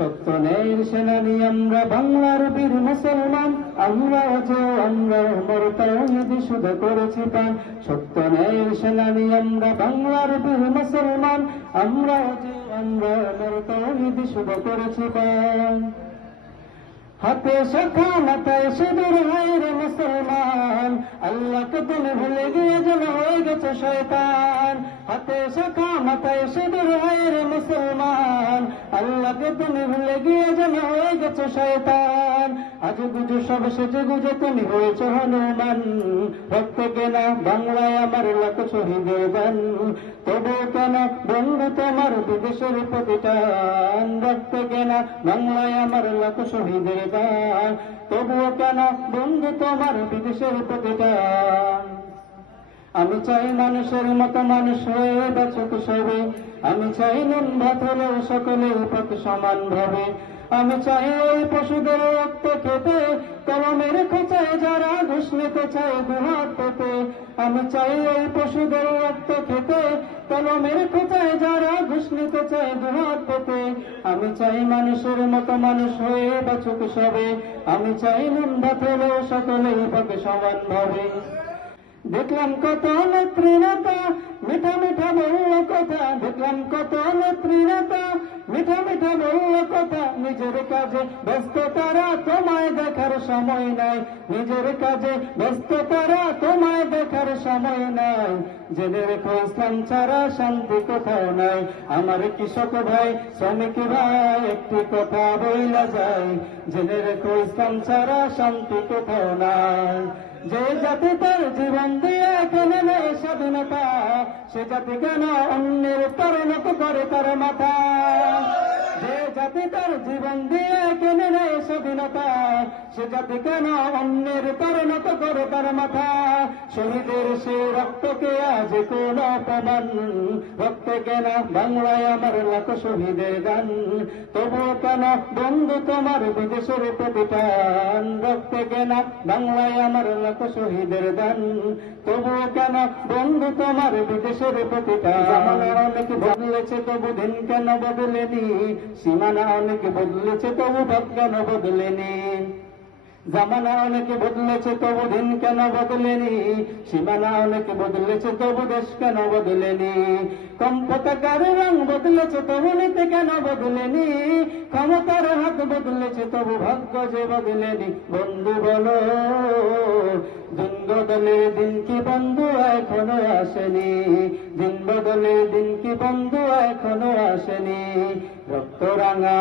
সত্য ন্যায়ের সেনানি আমরা বাংলার বীর মুসলমান, আমরাও মোর তাওহীদ শুধু করেছি পান। সত্য ন্যায়ের সেনানি আমরা বাংলার বীর মুসলমান, আমরাও মোর তাওহীদ শুধু করেছি পান। হাতে শাখা মাথায় সিঁদুর হায় মুসলমান, আল্লাহকে তুমি ভুলে গিয়ে যেন হয়ে গেছে শয়তান। হাতে শাখা মাথায় সিঁদুর হায় মুসলমান, আল্লাহকে তুমি ভুলে গিয়ে যেন হয়ে গেছে শয়তান। আজ গুজু সব সেজে গুজে তুমি হয়েছে হনুমান, রক্ত কেনা বাংলায় আমার লাখ শহীদের গান। তবু কেন বন্ধু তোমার বিদেশের প্রতিটান, রক্ত কেনা বাংলায় আমার লাখ শহীদের গান। তবুও কেন বন্ধু তোমার বিদেশের প্রতিটান। আমি চাই মানুষের মতো মানুষ হয়ে বাঁচুক সবে, আমি চাই নুন ভাত হলেও সকলের প্রতি সমান ভাবে। আমি চাই ওই পশুদের রক্ত খেতে, কলমের খোঁচায় যারা ঘুষ নিতে চায় দুহাত পেতে। আমি চাই ওই পশুদের রক্ত খেতে, কলমের খোঁচায় যারা ঘুষ নিতে চায় দুহাত পেতে। আমি চাই মানুষের মতো মানুষ হয়ে বাঁচুক সবে, আমি চাই নুন ভাত হলেও সকলের প্রতি সমান ভাবে। দেখলাম কত নেত্রী নেতা মিঠা মিঠা বলল কথা, দেখলাম কত নেত্রী নেতা মিঠা মিঠা বলল কথা। নিজের কাজে ব্যস্ত তারা, তোমায় দেখার সময় নাই। নিজের কাজে ব্যস্ত তারা, তোমায় দেখার সময় নাই। জেনে রেখো ইসলাম ছাড়া শান্তি কোথাও নাই। আমার কৃষক ভাই শ্রমিক ভাই একটি কথা বইলা যায়, জেনে রেখো ইসলাম ছাড়া শান্তি কোথাও নাই। যে জাতি তার জীবন দিয়ে কেনে নেয় স্বাধীনতা, সে জাতি কেন অন্যের পরিণত করে তার মাথা। যে জাতি তার জীবন দিয়ে কেনে নেয় স্বাধীনতা, সে জাতি কেন অন্যের পরিণত করে তার মাথা। শহীদের সে রক্তকে আজ কোন অপমান, রক্ত কেন বাংলায় আমার লাখ শহীদের গান। তবুও কেন বন্ধু তোমার বিদেশের প্রতিটান, রক্ত কেন বাংলায় আমার লাখ শহীদের গান। তবুও কেন বন্ধু তোমার বিদেশের প্রতিটান। জামানা অনেক বদলেছে তবু দিন কেন বদলেনি, সীমানা অনেক বদলেছে তবু ভাব কেন বদলেনি। জামানা অনেক বদলেছে তবু দিন কেন বদলেনি, সীমানা অনেক বদলেছে তবু দেশ কেন বদলেনি। কম পতাকার রং বদলেছে তবু নীতি কেন বদলেনি, ক্ষমতার হাত বদলেছে তবু ভাগ্য যে বদলেনি। বন্ধু বলো দিন বদলের দিন কি বন্ধু এখনো আসেনি, দিন বদলের দিন কি বন্ধু এখনো আসেনি। রক্ত রাঙা